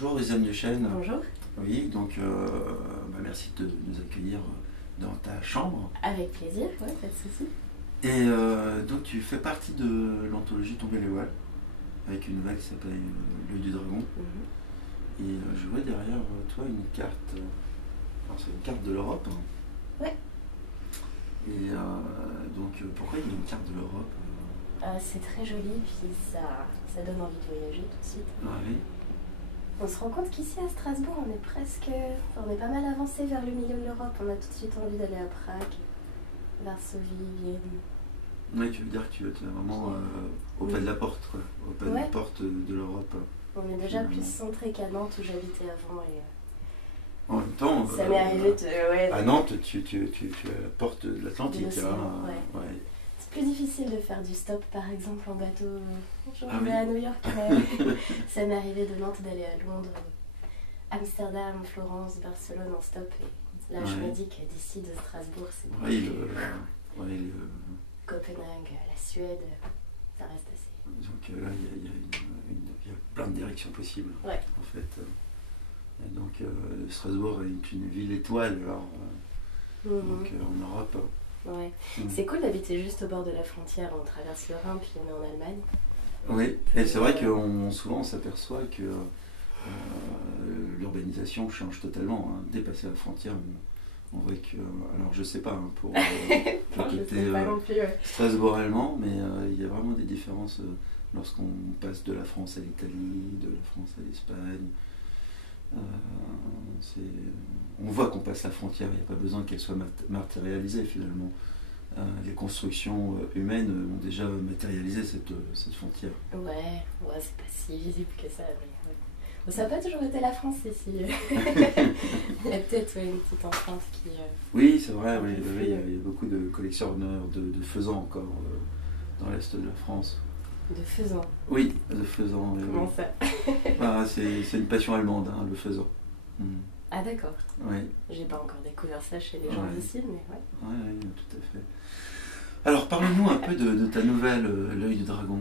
Bonjour Rizane Duchesne. Bonjour. Oui, donc merci de nous accueillir dans ta chambre. Avec plaisir, ouais, pas de souci. Et donc tu fais partie de l'anthologie Tomber les voiles, avec une nouvelle qui s'appelle L'œil du dragon. Et je vois derrière toi une carte, alors c'est une carte de l'Europe. Ouais. Et donc pourquoi il y a une carte de l'Europe C'est très joli, puis ça donne envie de voyager tout de suite. Ah oui. On se rend compte qu'ici à Strasbourg, on est pas mal avancé vers le milieu de l'Europe. On a tout de suite envie d'aller à Prague, Varsovie, Vienne. Oui, tu veux dire que tu es vraiment au pas de la porte, quoi, au pas de la porte de l'Europe. On est déjà plus centré qu'à Nantes où j'habitais avant. Et en même temps, ça m'est arrivé à Nantes, tu es à la porte de l'Atlantique. Ouais. C'est plus difficile de faire du stop, par exemple, en bateau. Je vais à New York, ça m'est arrivé de Nantes d'aller à Londres, Amsterdam, Florence, Barcelone en stop. Et là, je me dis que d'ici de Strasbourg, c'est Copenhague, la Suède, ça reste assez. Donc là, il y a plein de directions possibles, en fait. Et donc, Strasbourg est une ville étoile, alors, donc, en Europe. Ouais. C'est cool d'habiter juste au bord de la frontière, on traverse le Rhin puis on est en Allemagne. Oui, et c'est vrai que souvent on s'aperçoit que l'urbanisation change totalement. Dépasser la frontière, on voit que, alors je sais pas, pour le côté strasbourg-allemand, mais il y a vraiment des différences lorsqu'on passe de la France à l'Italie, de la France à l'Espagne. On voit qu'on passe la frontière, il n'y a pas besoin qu'elle soit matérialisée finalement. Les constructions humaines ont déjà matérialisé cette frontière. Ouais, c'est pas si visible que ça. Mais ça n'a pas toujours été la France ici. Il y a peut-être une petite empreinte qui... Oui, c'est vrai, il y a beaucoup de collectionneurs de faisans encore dans l'est de la France. De faisan. Oui, de faisan. Comment ça c'est une passion allemande, le faisan. Ah d'accord. Oui. J'ai pas encore découvert ça chez les gens d'ici, mais ouais. Oui, tout à fait. Alors, parle-nous un peu de ta nouvelle, L'œil du dragon.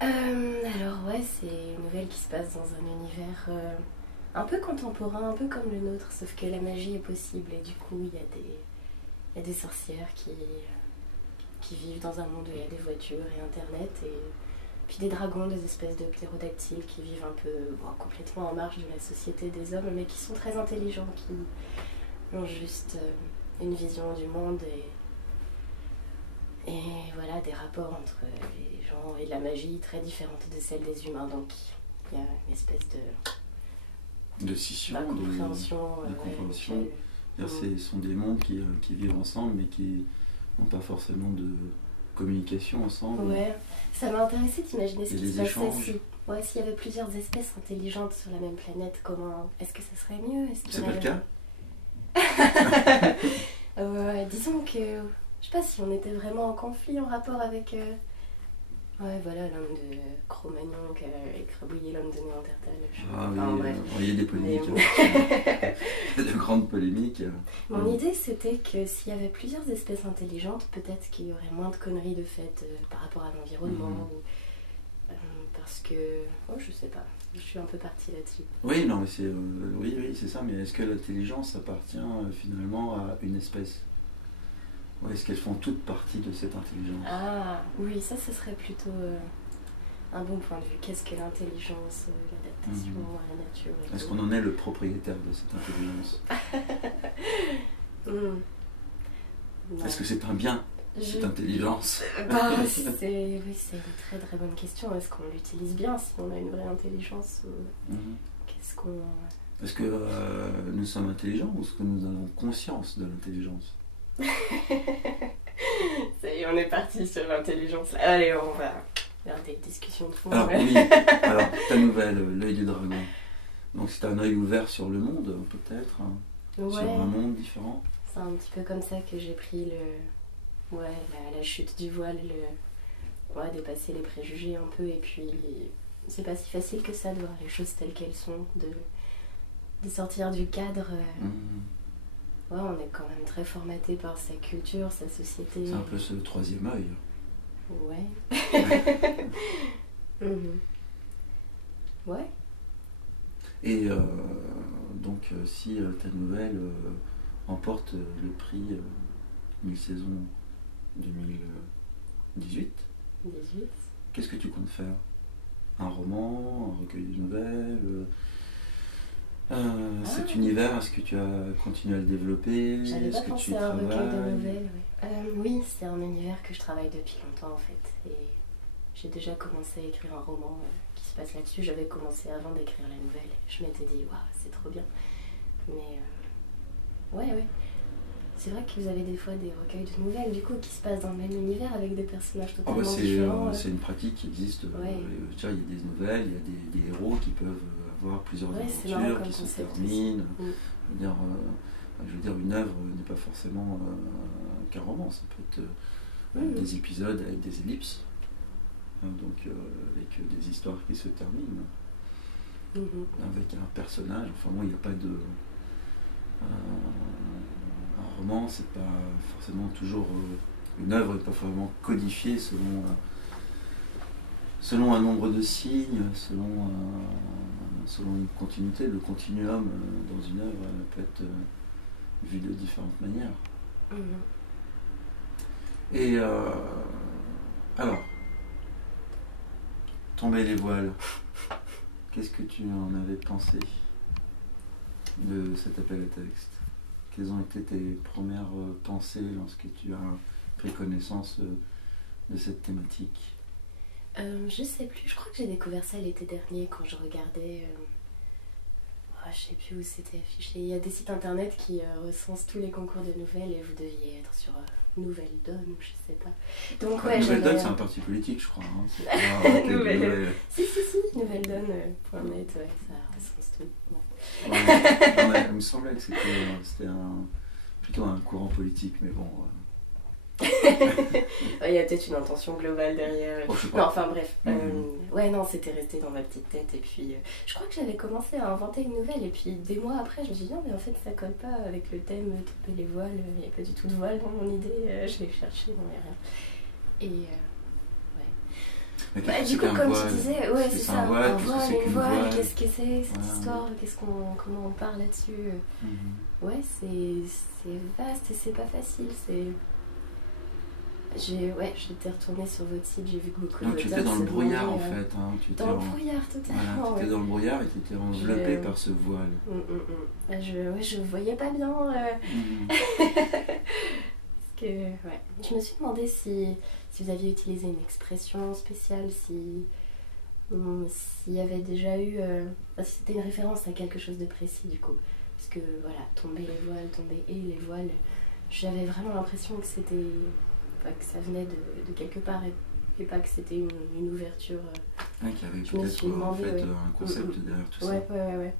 Alors c'est une nouvelle qui se passe dans un univers un peu contemporain, un peu comme le nôtre, sauf que la magie est possible et du coup il y a des sorcières qui vivent dans un monde où il y a des voitures et internet et puis des dragons, des espèces de ptérodactyles qui vivent un peu complètement en marge de la société des hommes mais qui sont très intelligents, qui ont juste une vision du monde et voilà, des rapports entre les gens et de la magie très différente de celle des humains. Donc il y a une espèce de scission, de compréhension. Ce sont des mondes qui vivent ensemble mais qui n'ont pas forcément de communication ensemble. Ouais, ça m'a intéressé d'imaginer ce qui se passait s'il y avait plusieurs espèces intelligentes sur la même planète. Comment est-ce que ça serait mieux? C'est pas le cas? Disons que je sais pas si on était vraiment en conflit, en rapport avec l'homme de Cro-Magnon qui a écrabouillé l'homme de Néandertal. Il y a des polémiques. Il y a de grandes polémiques. Mon idée c'était que s'il y avait plusieurs espèces intelligentes, peut-être qu'il y aurait moins de conneries de fait par rapport à l'environnement. Parce que, je sais pas, je suis un peu partie là-dessus. Oui, non, mais c'est ça, mais est-ce que l'intelligence appartient finalement à une espèce? Ou est-ce qu'elles font toutes partie de cette intelligence? Ah, oui, ça ce serait plutôt un bon point de vue. Qu'est-ce que l'intelligence, l'adaptation à la nature? Est-ce qu'on en est le propriétaire de cette intelligence? Est-ce que c'est un bien, cette intelligence? C'est une très très bonne question. Est-ce qu'on l'utilise bien si on a une vraie intelligence qu'est-ce qu'on... Est-ce que nous sommes intelligents ou est-ce que nous avons conscience de l'intelligence? Ça y est, on est parti sur l'intelligence. Allez, on va faire des discussions de fond. Alors, ta nouvelle, L'œil du dragon. Donc c'est un œil ouvert sur le monde, peut-être, sur un monde différent. C'est un petit peu comme ça que j'ai pris la chute du voile, dépasser les préjugés un peu, et puis c'est pas si facile que ça de voir les choses telles qu'elles sont, de sortir du cadre. On est quand même très formaté par sa culture, sa société. C'est un peu ce troisième œil. Ouais. Ouais. Et donc si ta nouvelle remporte le prix 1000 saisons 2018, qu'est-ce que tu comptes faire? Un roman, un recueil de nouvelles? Cet univers, est-ce que tu as continué à le développer? J'avais pas pensé à un recueil de nouvelles. Oui, c'est un univers que je travaille depuis longtemps en fait. Et j'ai déjà commencé à écrire un roman qui se passe là-dessus. J'avais commencé avant d'écrire la nouvelle. Je m'étais dit, waouh, c'est trop bien. Mais ouais. C'est vrai que vous avez des fois des recueils de nouvelles du coup qui se passent dans le même univers avec des personnages totalement différents. C'est une pratique qui existe. Ouais. Il y a des nouvelles, il y a des héros qui peuvent avoir plusieurs aventures qui se terminent. Je veux dire, une œuvre n'est pas forcément qu'un roman, ça peut être des épisodes avec des ellipses, avec des histoires qui se terminent, avec un personnage. Enfin bon, il n'y a pas de... un roman, c'est pas forcément toujours... une œuvre n'est pas forcément codifiée selon un nombre de signes, selon une continuité. Le continuum dans une œuvre peut être vu de différentes manières. Et alors, tomber les voiles, qu'est-ce que tu en avais pensé de cet appel à texte? Quelles ont été tes premières pensées lorsque tu as pris connaissance de cette thématique? Je sais plus, je crois que j'ai découvert ça l'été dernier quand je regardais... je sais plus où c'était affiché. Il y a des sites internet qui recensent tous les concours de nouvelles et vous deviez être sur Nouvelle Donne ou je sais pas. Donc, Nouvelle Donne, c'est un parti politique, je crois. Hein. Nouvelle... Si, Nouvelle Donne.net, ça recense tout. Ouais, il me semblait que c'était plutôt un courant politique, mais bon... Il y a peut-être une intention globale derrière. Je sais pas. Non, enfin bref. Non, c'était resté dans ma petite tête. Et puis, je crois que j'avais commencé à inventer une nouvelle. Et puis, des mois après, je me suis dit, non, mais en fait, ça colle pas avec le thème tomber les voiles. Il n'y a pas du tout de voile dans mon idée. Je l'ai cherché, non, il n'y a rien. Et, du coup, comme tu disais, c'est ça. Un voile, une voile, qu'est-ce que c'est cette histoire? Comment on parle là-dessus? C'est vaste et c'est pas facile. J'étais retournée sur votre site, j'ai vu que beaucoup de... Tu étais dans le brouillard en fait. Dans le brouillard, totalement. Tu étais dans le brouillard et tu étais enveloppée par ce voile. Je voyais pas bien. Parce que, je me suis demandé si vous aviez utilisé une expression spéciale, s'il y avait déjà eu... si c'était une référence à quelque chose de précis du coup. Parce que voilà, tomber les voiles, tomber et les voiles, j'avais vraiment l'impression que c'était... que ça venait de quelque part et pas que c'était une ouverture. Qu'il y avait peut-être en fait un concept derrière tout ça. Ouais.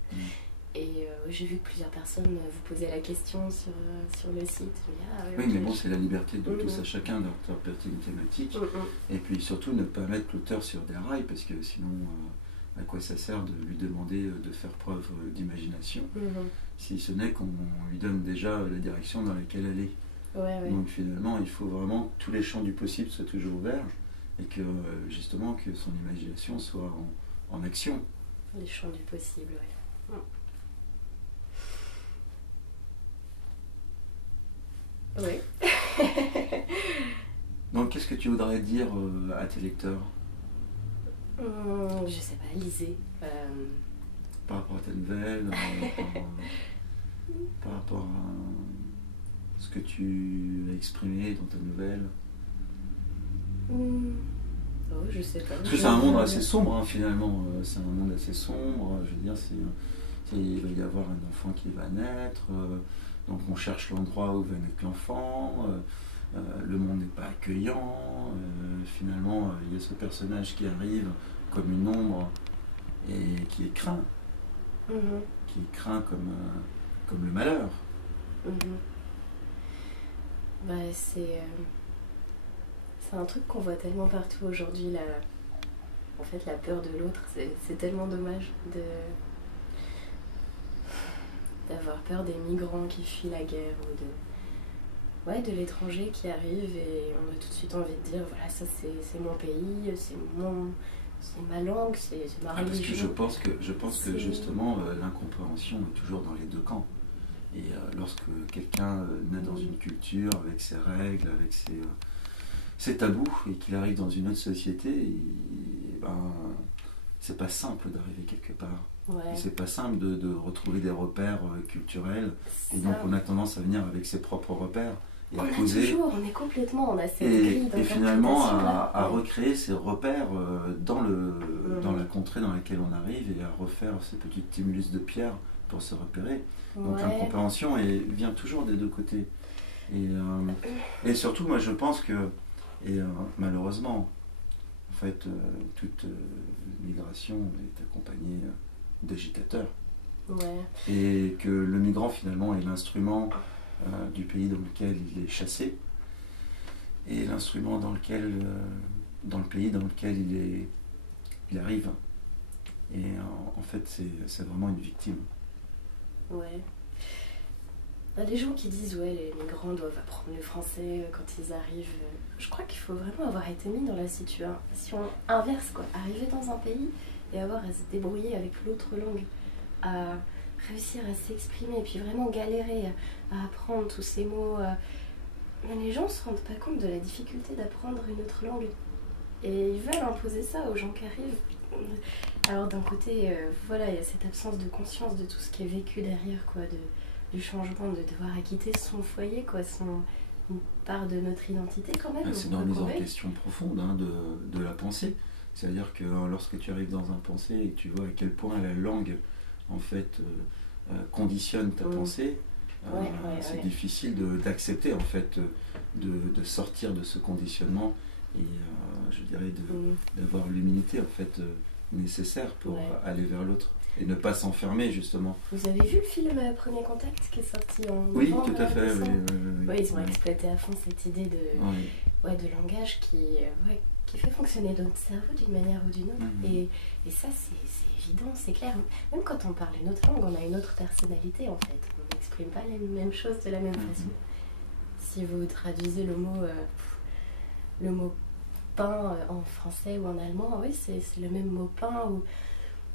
Et j'ai vu que plusieurs personnes vous posaient la question sur le site. Mais bon, c'est la liberté de tous à chacun d'interpréter une thématique. Et puis surtout ne pas mettre l'auteur sur des rails, parce que sinon, à quoi ça sert de lui demander de faire preuve d'imagination si ce n'est qu'on lui donne déjà la direction dans laquelle elle est. Donc finalement, il faut vraiment que tous les champs du possible soient toujours ouverts et que justement que son imagination soit en action. Les champs du possible, Oui. Donc qu'est-ce que tu voudrais dire à tes lecteurs? Je sais pas, lisez. Par rapport à ta nouvelle, par rapport à ce que tu as exprimé dans ta nouvelle. Je sais pas. Parce que c'est un monde assez sombre finalement. C'est un monde assez sombre. Je veux dire, il va y avoir un enfant qui va naître. Donc on cherche l'endroit où va naître l'enfant. Le monde n'est pas accueillant. Finalement, il y a ce personnage qui arrive comme une ombre et qui est craint. Qui est craint comme le malheur. C'est un truc qu'on voit tellement partout aujourd'hui, en fait la peur de l'autre, c'est tellement dommage d'avoir peur des migrants qui fuient la guerre ou de l'étranger qui arrive et on a tout de suite envie de dire voilà, ça c'est mon pays, ma langue, c'est ma religion. Parce que je pense que justement, l'incompréhension est toujours dans les deux camps. Et lorsque quelqu'un naît dans une culture, avec ses règles, avec ses tabous, et qu'il arrive dans une autre société, c'est pas simple d'arriver quelque part. Ouais. C'est pas simple de retrouver des repères culturels. Et donc on a tendance à venir avec ses propres repères. Et on est complètement, on a cette grille d'interprétation. Et finalement à recréer ces repères dans la contrée dans laquelle on arrive et à refaire ces petits stimulus de pierre pour se repérer. Donc l'incompréhension vient toujours des deux côtés. Et surtout, moi je pense que, malheureusement, en fait, toute migration est accompagnée d'agitateurs. Ouais. Et que le migrant finalement est l'instrument du pays dans lequel il est chassé et l'instrument dans le pays dans lequel il arrive. Et en fait, c'est vraiment une victime. Ouais. Les gens qui disent les migrants doivent apprendre le français quand ils arrivent, je crois qu'il faut vraiment avoir été mis dans la situation inverse, quoi. Arriver dans un pays et avoir à se débrouiller avec l'autre langue, à réussir à s'exprimer et puis vraiment galérer à apprendre tous ces mots. Mais les gens ne se rendent pas compte de la difficulté d'apprendre une autre langue. Et ils veulent imposer ça aux gens qui arrivent. Alors d'un côté, il y a cette absence de conscience de tout ce qui est vécu derrière, quoi, du changement, de devoir acquitter son foyer, quoi, une part de notre identité quand même. C'est une remise en question profonde de la pensée. C'est-à-dire que lorsque tu arrives dans un pensée et que tu vois à quel point la langue en fait conditionne ta pensée, c'est difficile d'accepter en fait de sortir de ce conditionnement et je dirais d'avoir l'humilité en fait nécessaire pour aller vers l'autre et ne pas s'enfermer justement. Vous avez vu le film Premier Contact qui est sorti en novembre? Oui, tout à fait. Ils ont exploité à fond cette idée de langage qui fait fonctionner notre cerveau d'une manière ou d'une autre. Et ça, c'est évident, c'est clair. Même quand on parle une autre langue, on a une autre personnalité en fait. On n'exprime pas les mêmes choses de la même façon. Si vous traduisez le mot pain en français ou en allemand, c'est le même mot pain ou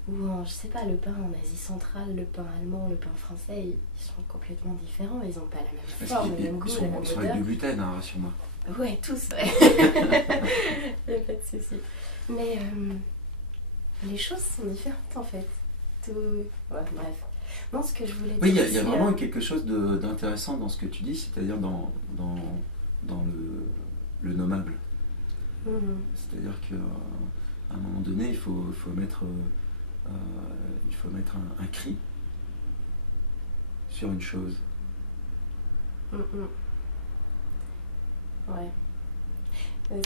je sais pas, le pain en Asie centrale, le pain allemand, le pain français, ils sont complètement différents, ils n'ont pas la même forme, le même goût, la même odeur. Ils sont avec du gluten, rassure-moi. Ouais, tous, Il n'y a pas de souci. Mais les choses sont différentes en fait. Bref. Non, ce que je voulais dire. Oui, il y a vraiment quelque chose d'intéressant dans ce que tu dis, c'est-à-dire dans le nommable. C'est-à-dire qu'à un moment donné, il faut mettre un cri sur une chose. Ouais.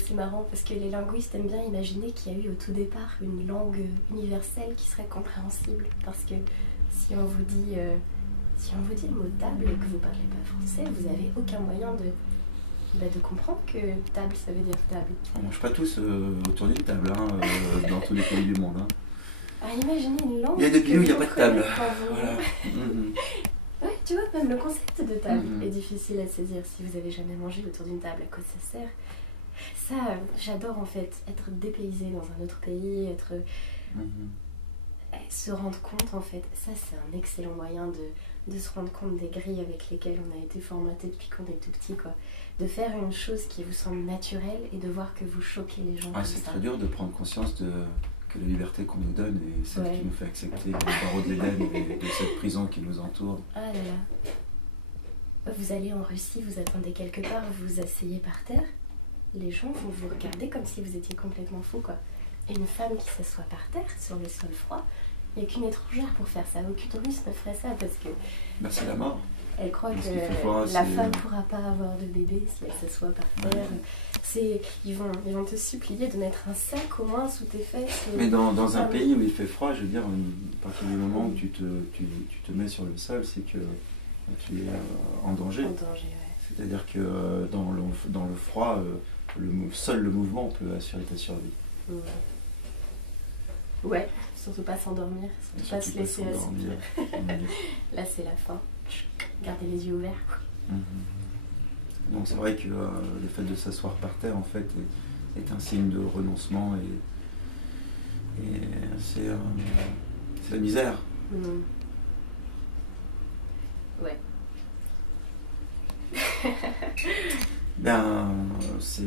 C'est marrant parce que les linguistes aiment bien imaginer qu'il y a eu au tout départ une langue universelle qui serait compréhensible. Parce que si on vous dit le mot table et que vous ne parlez pas français, vous n'avez aucun moyen de comprendre que table, ça veut dire table. On ne mange pas tous autour d'une table dans tous les pays du monde. Imaginez une langue. Il y a des pays où il n'y a pas de table. Voilà. Ouais, tu vois, même le concept de table est difficile à saisir si vous n'avez jamais mangé autour d'une table. À quoi ça sert? Ça, j'adore en fait, être dépaysé dans un autre pays, se rendre compte en fait. Ça, c'est un excellent moyen de se rendre compte des grilles avec lesquelles on a été formaté depuis qu'on est tout petit, quoi. De faire une chose qui vous semble naturelle et de voir que vous choquez les gens. C'est très dur de prendre conscience que la liberté qu'on nous donne est celle qui nous fait accepter les barreaux de l'Éden et de cette prison qui nous entoure. Ah là là. Vous allez en Russie, vous attendez quelque part, vous vous asseyez par terre, les gens vont vous regarder comme si vous étiez complètement fou, quoi. Et une femme qui s'assoit par terre, sur le sol froid, il n'y a qu'une étrangère pour faire ça. Aucune Russe ne ferait ça parce que... c'est la mort. Elle croit que la femme ne pourra pas avoir de bébé si elle s'assoit par terre. Ils vont te supplier de mettre un sac au moins sous tes fesses. Mais dans un pays où il fait froid, je veux dire, à partir du moment où tu te mets sur le sol, c'est que tu es en danger. C'est-à-dire que dans le froid, seul le mouvement peut assurer ta survie. Ouais, surtout pas s'endormir, surtout pas se laisser assoupir. Là, c'est la fin. Gardez les yeux ouverts. Donc c'est vrai que le fait de s'asseoir par terre en fait est un signe de renoncement Et c'est la misère. Ouais. Ben, c'est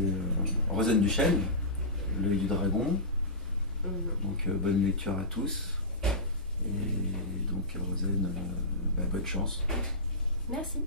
Rosanne Duchesne, L'œil du dragon. Donc bonne lecture à tous. Et donc Rosanne, bonne chance. Merci.